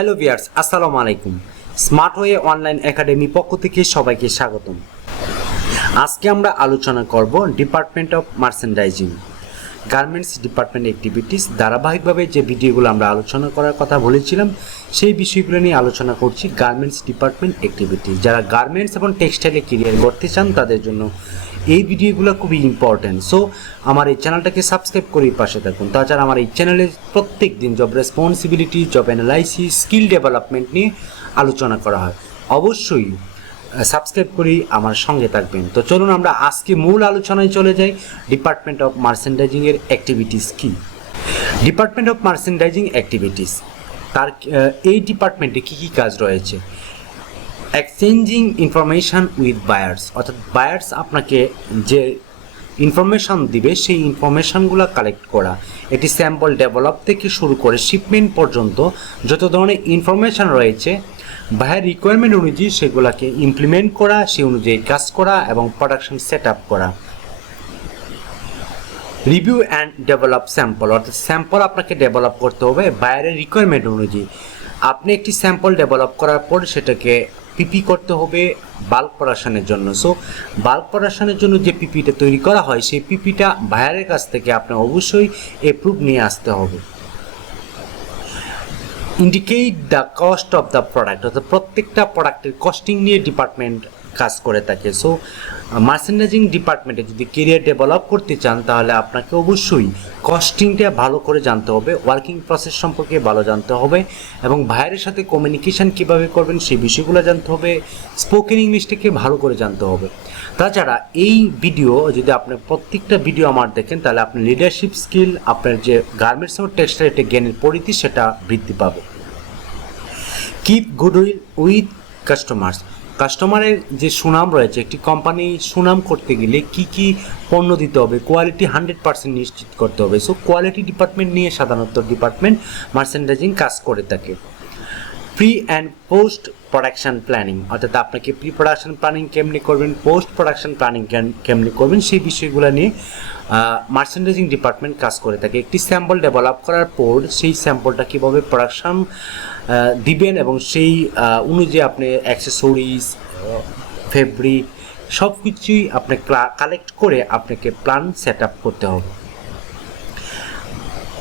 Hello viewers, আসসালামু আলাইকুম। Smart way online academy পক্ষ থেকে সবাইকে স্বাগতম। আজকে আমরা আলোচনা করব department of merchandising garments department activities. ধারাবাহিকভাবে যে ভিডিওগুলো আমরা আলোচনা করার কথা বলেছিলাম সেই বিষয়গুলো নিয়ে আলোচনা করছি। গার্মেন্টস ডিপার্টমেন্ট অ্যাক্টিভিটিস, যারা গার্মেন্টস এবং টেক্সটাইলে কেরিয়ার করতে চান তাদের জন্য এই ভিডিওগুলো খুবই ইম্পর্টেন্ট। সো আমার এই চ্যানেলটাকে সাবস্ক্রাইব করে পাশে থাকুন। তাছাড়া আমার এই চ্যানেলে প্রত্যেক দিন job responsibility, job analysis, skill development নিয়ে আলোচনা করা হয়। অবশ্যই সাবস্ক্রাইব করি আমার সঙ্গে থাকবেন। তো চলুন আমরা আজকে মূল আলোচনায় চলে যাই। ডিপার্টমেন্ট অফ মার্চেন্ডাইজিংয়ের অ্যাক্টিভিটিস কী? ডিপার্টমেন্ট অফ মার্চেন্ডাইজিং অ্যাক্টিভিটিস, তার এই ডিপার্টমেন্টে কী কী কাজ রয়েছে? এক্সচেঞ্জিং ইনফরমেশান উইথ বায়ার্স, অর্থাৎ বায়ার্স আপনাকে যে ইনফরমেশান দিবে সেই ইনফরমেশানগুলো কালেক্ট করা। এটি স্যাম্পল ডেভেলপ থেকে শুরু করে শিপমেন্ট পর্যন্ত যত ধরনের ইনফরমেশান রয়েছে বায়ার রিকোয়ারমেন্ট অনুযায়ী সেগুলোকে ইমপ্লিমেন্ট করা, সেই অনুযায়ী কাজ করা এবং প্রোডাকশন সেট আপ করা। রিভিউ অ্যান্ড ডেভেলপ স্যাম্পল, অর্থাৎ স্যাম্পল আপনাকে ডেভেলপ করতে হবে বায়ারের রিকোয়ারমেন্ট অনুযায়ী। আপনি একটি স্যাম্পল ডেভেলপ করার পর সেটাকে পিপি করতে হবে বাল্ক প্রোডাকশনের জন্য। সো বাল্ক প্রোডাকশনের জন্য যে পিপিটা তৈরি করা হয় সেই পিপিটা বায়ারের কাছ থেকে আপনার অবশ্যই অ্যাপ্রুভ নিয়ে আসতে হবে। Indicate the cost of the product, অর্থাৎ প্রত্যেকটা প্রোডাক্টের কস্টিং নিয়ে ডিপার্টমেন্ট কাজ করে থাকে। সো মার্চেন্ডাইজিং ডিপার্টমেন্টে যদি কেরিয়ার ডেভেলপ করতে চান তাহলে আপনাকে অবশ্যই কস্টিংটা ভালো করে জানতে হবে, ওয়ার্কিং প্রসেস সম্পর্কে ভালো জানতে হবে এবং ভাইয়ের সাথে কমিউনিকেশান কীভাবে করবেন সেই বিষয়গুলো জানতে হবে, স্পোকেন ইংলিশটাকে ভালো করে জানতে হবে। তাছাড়া এই ভিডিও যদি আপনি প্রত্যেকটা ভিডিও আমার দেখেন তাহলে আপনার লিডারশিপ স্কিল, আপনার যে গার্মেন্টস ও টেক্সটাইলে জ্ঞানের পরিধি সেটা বৃদ্ধি পাবে। কিপ গুডউইল উইথ কাস্টমার্স, কাস্টমারের যে সুনাম রয়েছে, একটি কোম্পানি সুনাম করতে গেলে কি কি পণ্য দিতে হবে, কোয়ালিটি 100% নিশ্চিত করতে হবে। সো কোয়ালিটি ডিপার্টমেন্ট নিয়ে সাধারণত ডিপার্টমেন্ট মার্চেন্ডাইজিং কাজ করে থাকে। Pre and post production planning, অর্থাৎ আপনাকে প্রি প্রোডাকশন প্ল্যানিং কেমনি করবেন, পোস্ট প্রোডাকশন প্ল্যানিং কেমনি করবেন সেই বিষয়গুলো নিয়ে মার্চেন্ডাইজিং ডিপার্টমেন্ট কাজ করে থাকে। একটি স্যাম্পল ডেভেলপ করার পর সেই স্যাম্পলটা কীভাবে প্রোডাকশন দিবেন এবং সেই অনুযায়ী আপনি অ্যাক্সেসরিজ, ফেব্রিক সব কিছুই আপনি কালেক্ট করে আপনাকে প্ল্যান সেট আপ করতে হবে।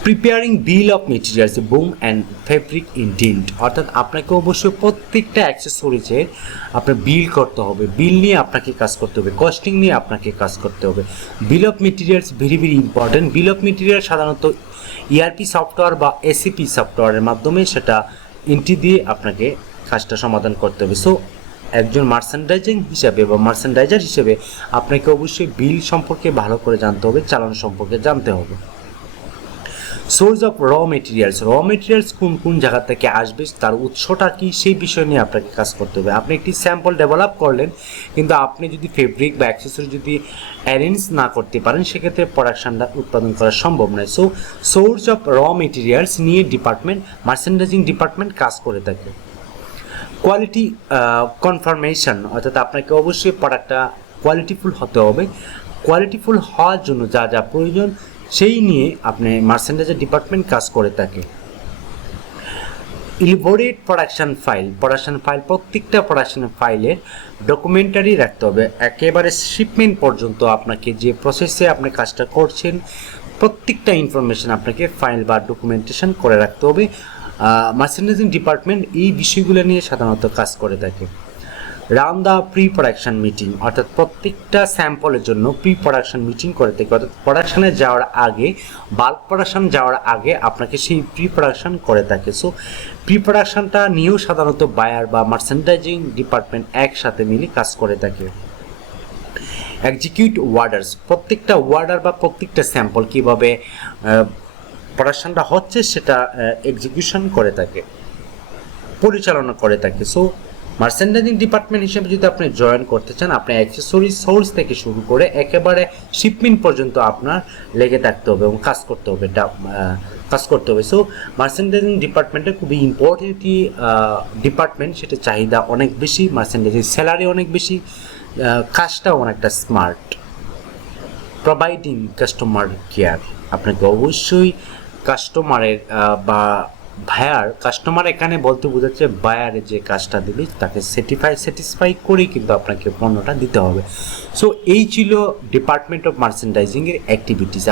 Preparing bill of materials, broom and fabric indent, অর্থাৎ আপনাকে অবশ্যই প্রত্যেকটা অ্যাক্সেসরিজের আপনার বিল করতে হবে, বিল নিয়ে আপনাকে কাজ করতে হবে, কস্টিং নিয়ে আপনাকে কাজ করতে হবে। বিল of materials very very important. Bill of material সাধারণত ইআরপি সফটওয়্যার বা এসিপি সফটওয়্যারের মাধ্যমে সেটা এন্ট্রি দিয়ে আপনাকে কাজটা সমাধান করতে হবে। সো একজন মার্চেন্ডাইজিং হিসাবে বা মার্চেন্ডাইজার হিসেবে আপনাকে অবশ্যই বিল সম্পর্কে ভালো করে জানতে হবে, চালান সম্পর্কে জানতে হবে। সোর্স অফ র মেটেরিয়ালস কোন কোন জায়গা থেকে আসবে, তার উৎসটা কী সেই বিষয় নিয়ে আপনাকে কাজ করতে হবে। আপনি একটি স্যাম্পল ডেভেলপ করলেন কিন্তু আপনি যদি ফেব্রিক বা অ্যাক্সেসরি যদি অ্যারেঞ্জ না করতে পারেন সেক্ষেত্রে প্রোডাকশনটা উৎপাদন করা সম্ভব নয়। So source of raw materials নিয়ে মার্চেন্ডাইজিং ডিপার্টমেন্ট কাজ করে থাকে। কোয়ালিটি কনফার্মেশন, অর্থাৎ আপনাকে অবশ্যই প্রোডাক্টটা কোয়ালিটিফুল হতে হবে। কোয়ালিটিফুল হওয়ার জন্য যা যা প্রয়োজন সেই নিয়ে আপনি মার্চেন্ডাইজিং ডিপার্টমেন্ট কাজ করে থাকে। ইলাবোরেট প্রোডাকশন ফাইল, প্রত্যেকটা প্রোডাকশন ফাইলের ডকুমেন্টারি রাখতে হবে। একেবারে শিপমেন্ট পর্যন্ত আপনাকে যে প্রসেসে আপনি কাজটা করছেন প্রত্যেকটা ইনফরমেশন আপনাকে ফাইল বা ডকুমেন্টেশন করে রাখতে হবে। মার্চেন্ডাইজিং ডিপার্টমেন্ট এই বিষয়গুলো নিয়ে সাধারণত কাজ করে থাকে। Run the pre production meeting, অর্থাৎ প্রত্যেকটা স্যাম্পলের জন্য প্রি প্রোডাকশন মিটিং করে থাকে, অর্থাৎ প্রোডাকশানে যাওয়ার আগে, বাল্ক প্রোডাকশন যাওয়ার আগে আপনাকে সেই প্রি প্রোডাকশন করে থাকে। সো প্রি প্রোডাকশনটা নিয়েও সাধারণত বায়ার বা মার্চেন্ডাইজিং ডিপার্টমেন্ট একসাথে মিলে কাজ করে থাকে। এক্সিকিউট ওয়ার্ডার্স, প্রত্যেকটা ওয়ার্ডার বা প্রত্যেকটা স্যাম্পল কীভাবে প্রোডাকশনটা হচ্ছে সেটা এক্সিকিউশন করে থাকে, পরিচালনা করে থাকে। সো মার্চেন্ডাইজিং ডিপার্টমেন্ট হিসেবে যদি আপনি জয়েন করতে চান আপনি অ্যাক্সেসরি সোর্স থেকে শুরু করে একেবারে শিপমেন্ট পর্যন্ত আপনার লেগে থাকতে হবে এবং কাজ করতে হবে। সো মার্চেন্ডাইজিং ডিপার্টমেন্টে খুবই ইম্পর্টেন্ট ডিপার্টমেন্ট, সেটা চাহিদা অনেক বেশি, মার্চেন্ডাইজিং স্যালারি অনেক বেশি, কাজটাও অনেকটা স্মার্ট। প্রোভাইডিং কাস্টমার কেয়ার, আপনাকে অবশ্যই কাস্টমারের বা ভায়ার কাস্টমার এখানে বলতে বোঝাচ্ছে বায়ারে যে কাজটা দিবে তাকে স্যাটিসফাই করেই কিন্তু আপনাকে পণ্যটা দিতে হবে। সো এই ছিল ডিপার্টমেন্ট অফ মার্চেন্ডাইজিং এর অ্যাক্টিভিটিস।